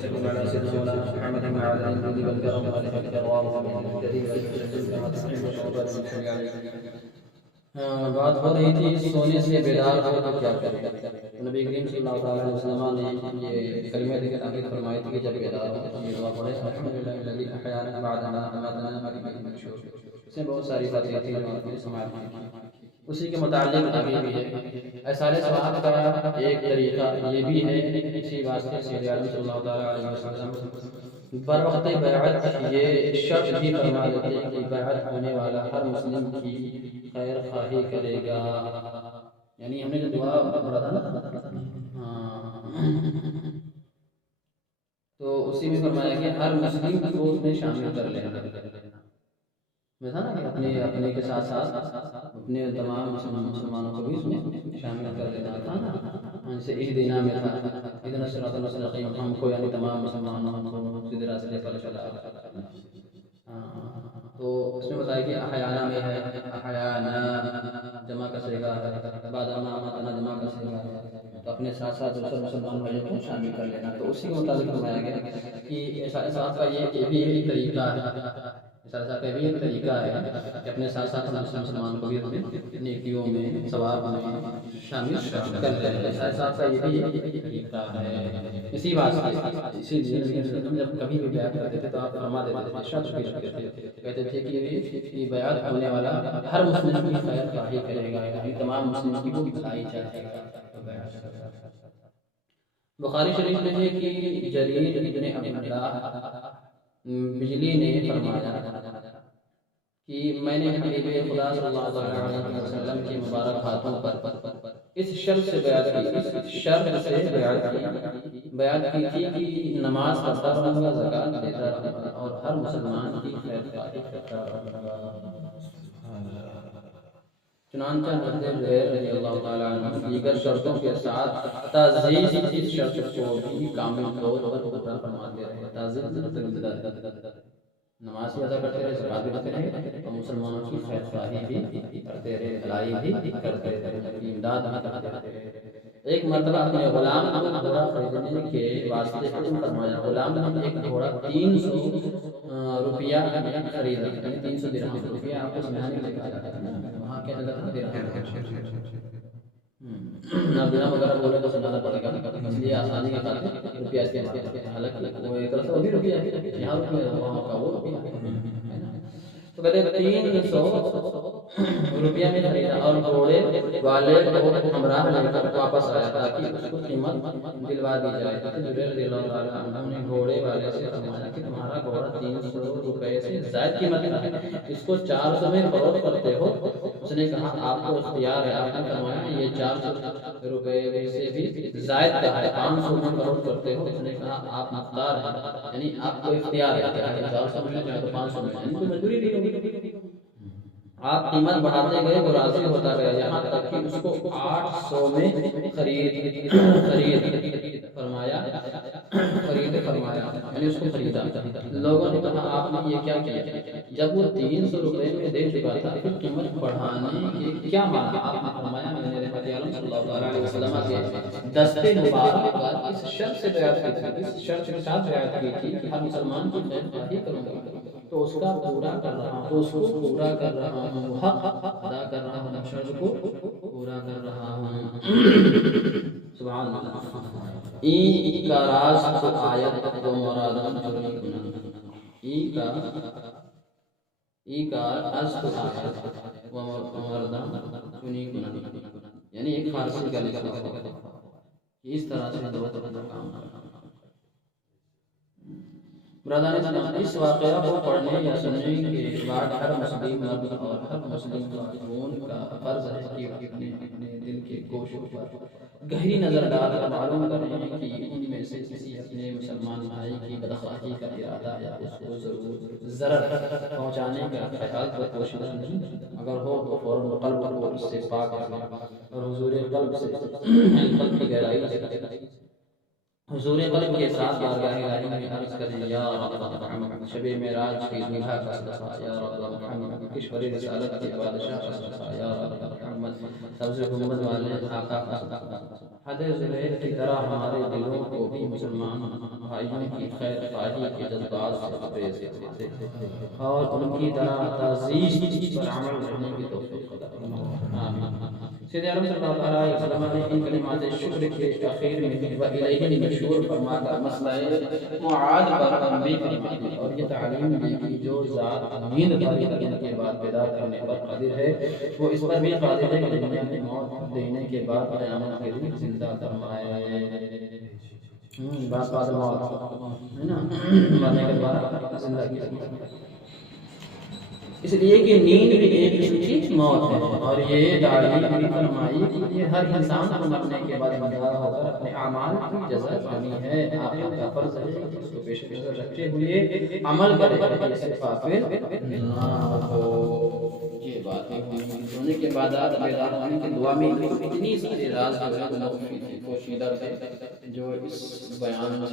وسلم على سيدنا مولانا محمد وعلى آله والكرم والإكرام الكريم بات ہو رہی تھی سونے سے بیدار ہو تو کیا کرے. نبی کریم صلی اللہ علیہ وسلم نے یہ کلمہ کی تاکید فرمائی تھی کہ جب بیدار ہو تو یہ دعا پڑھے الحمدللہ الذی احیانا بعد ما اماتنا وإلیہ النشور. اس میں بہت ساری باتیں تھیں جو آپ نے سماعت کی. اسی کے متعلق آگے بھی ہے ایثار ثواب کا ایک طریقہ یہ بھی ہے. اسی واسطے سید عالم صلی اللہ علیہ وسلم بر وقت بیعت یہ شرط بھی فرما دیتے ہیں کہ بیعت ہونے والا ہر مسلم کی خیر خواہی کرے گا. یعنی ہم نے جو دعا پڑھا تھا نا تو اسی میں فرمایا کہ ہر مسلم کو اس میں شامل کر لینا. میں تھا نا کہ اپنے کے ساتھ ساتھ اپنے تمام مسلمانوں کو بھی اس میں شامل کر لینا تھا نا. جیسے اہدنا میں تھا اہدنا الصراط المستقیم ہم کو یعنی تمام مسلمانوں کو سیدھے راستے پر چلا. تو اس میں بتایا کہ احیانا میں ہے احیانا جمع کا صیغہ ہے بعد ما اماتنا جمع کا صیغہ ہے تو اپنے ساتھ ساتھ دوسرے مسلمان بھائیوں کو شامل کر لینا. تو اسی کے مطابق فرمایا گیا کہ احساس کا یہ بھی ایک طریقہ ہے. ایسا بھی ایک طریقہ ہے کہ اپنے ساتھ ساتھ مسلمان کو بھی نیکیوں میں ثواب میں شامل کرتے ہیں. ایسا کا یہ بھی ایک طریقہ ہے. اسی بات اسی جب کبھی بھی بیعت کرتے تھے تو آپ فرما دیتے تھے شرط پیش کرتے تھے کہتے تھے کہ یہ بیعت ہونے والا ہر مسلم کی خیر خواہی کرے گا یعنی تمام مسلم کی وہ بھلائی چاہے گا. بخاری شریف میں ہے کہ جریر ابن عبداللہ بجلی نے فرمایا کہ میں نے حبیب خدا صلی اللہ علیہ وسلم کے مبارک ہاتھوں پر اس شرط سے بیعت کی تھی کہ نماز پڑھتا رہوں گا زکوٰۃ دیتا رہوں گا اور ہر مسلمان کی خیر خواہی کرتا رہوں گا. چنانچہ حضرت زبیر رضی اللہ تعالیٰ عنہ دیگر شرطوں کے ساتھ تعزیز اس شرط کو بھی کامل طور پر پورا فرماتے رہے. تعزیز نماز بھی ادا کرتے رہے زکوٰۃ بھی دیتے رہے اور مسلمانوں کی خیر خواہی بھی کرتے رہے بھلائی بھی کرتے رہے امداد بھی کرتے رہے. ایک مرتبہ اپنے غلام کو گھوڑا خریدنے کے واسطے حکم فرمایا. غلام نے ایک گھوڑا 300 روپیہ خریدا یعنی 300 درہم روپیہ آپ کو سمجھانے کے لیے کہا جاتا ہے وہاں کیا جگہ تھا درہم درہم وغیرہ بولے تو سمجھانا پڑے گا اس لیے آسانی کے ساتھ روپیہ استعمال کرتے ہیں. حالانکہ وہ ایک طرف سے وہ بھی روپیہ ہے یہاں روپیہ وہاں کا وہ روپیہ ہے. تو کہتے ہیں 300 روپیہ میں خریدا اور گھوڑے والے کو ہمراہ لے کر واپس آیا تاکہ اس کو قیمت دلوا دی جائے. جبیر رضی اللہ عنہ نے گھوڑے والے سے فرمایا کہ تمہارا گھوڑا 300 روپے سے زائد قیمت کا ہے اس کو 400 میں فروخت کرتے ہو. اس نے کہا آپ کو اختیار ہے. آپ نے فرمایا یہ 400 روپے سے بھی زائد کا ہے 500 میں فروخت کرتے ہو. اس نے کہا آپ مختار ہیں یعنی آپ کو اختیار ہے 400 میں چاہے تو 500 میں یعنی کوئی مجبوری نہیں ہوگی. آپ قیمت بڑھاتے گئے وہ راضی ہوتا گیا یہاں تک کہ اس کو 800 میں خرید فرمایا یعنی اس کو خریدا. لوگوں نے کہا آپ نے یہ کیا کیا جب وہ 300 روپے میں دے چکا تھا پھر قیمت بڑھانے کے کیا مانا. آپ نے فرمایا میں نے رحمت عالم صلی اللہ علیہ وسلم کے دستے مبارک پر اس شرط سے بیعت کی تھی اس شرط کے ساتھ بیعت کی تھی کہ ہر مسلمان کی خیر خواہی کروں گا تو اس کا پورا کر رہا ہوں اس کو پورا کر رہا ہوں حق ادا کر رہا ہوں شرط کو پورا کر رہا ہوں. سبحان اللہ. ای کا راز تو آیت و مرادم ای کا راز تو آیت و مرادم یعنی ایک فارسی کا لکھا ہے اس طرح سے دو کام کرنا. برادران اسلام اس واقعہ کو پڑھنے یا سننے کے بعد ہر مسلم مرد اور ہر مسلم خاتون کا فرض ہے کہ اپنے دل کے گوشوں پر گہری نظر ڈال کر معلوم کریں کہ ان میں سے کسی اپنے مسلمان بھائی کی بدخواہی کا ارادہ یا اس کو ضرر پہنچانے کا خیال پر کوشش نہیں. اگر ہو تو فوراً قلب کو اس سے پاک رکھنا اور حضور قلب کی گہرائی سے حضور قلب کے ساتھ بارگاہ الہی میں عرض کریں یا رب محمد شب معراج کی دلہا کا صدقہ یا رب محمد کشور رسالت کے بادشاہ کا صدقہ یا رب محمد سبز گنبد والے آقا کا صدقہ. حضرت زبیر کی طرح ہمارے دلوں کو بھی مسلمان بھائیوں کی خیر خواہی کے جذبات سے اور ان کی طرح تعزیز پر عمل کرنے کی توفیق عطا فرمائے آمین۔ سید عالم صلی اللہ علیہ وسلم نے ان کلمات شکر کے اخیر میں وَإِلَيْهِ النُّشُورُ فرما کر مسئلہ معاد پر تنبیہ فرمائی اور یہ تعلیم دی کہ جو ذات نیند تاریخ کرنے کے بعد بیدار کرنے پر قادر ہے وہ اس پر بھی قادر ہے کہ دنیا میں موت دینے کے بعد قیامت کے دن زندہ فرمائے۔ بعض بعض موت ہے نا مرنے کے بعد زندہ کیا، اس لیے کہ نیند بھی ایک قسم کی موت ہے، اور یہ تعلیم بھی فرمائی کہ یہ ہر انسان کو مرنے کے بعد بیدار ہو کر اپنے اعمال کی جزا پانی ہے۔ آخر کا فرض ہے کہ اس کو پیش نظر رکھتے ہوئے عمل کرے کہ اس سے کافر نہ ہو۔ یہ باتیں ہونے کے بعد بیدار ہونے کی دعا میں اتنی سارے راز جو ہے پوشیدہ تھے جو اس بیان میں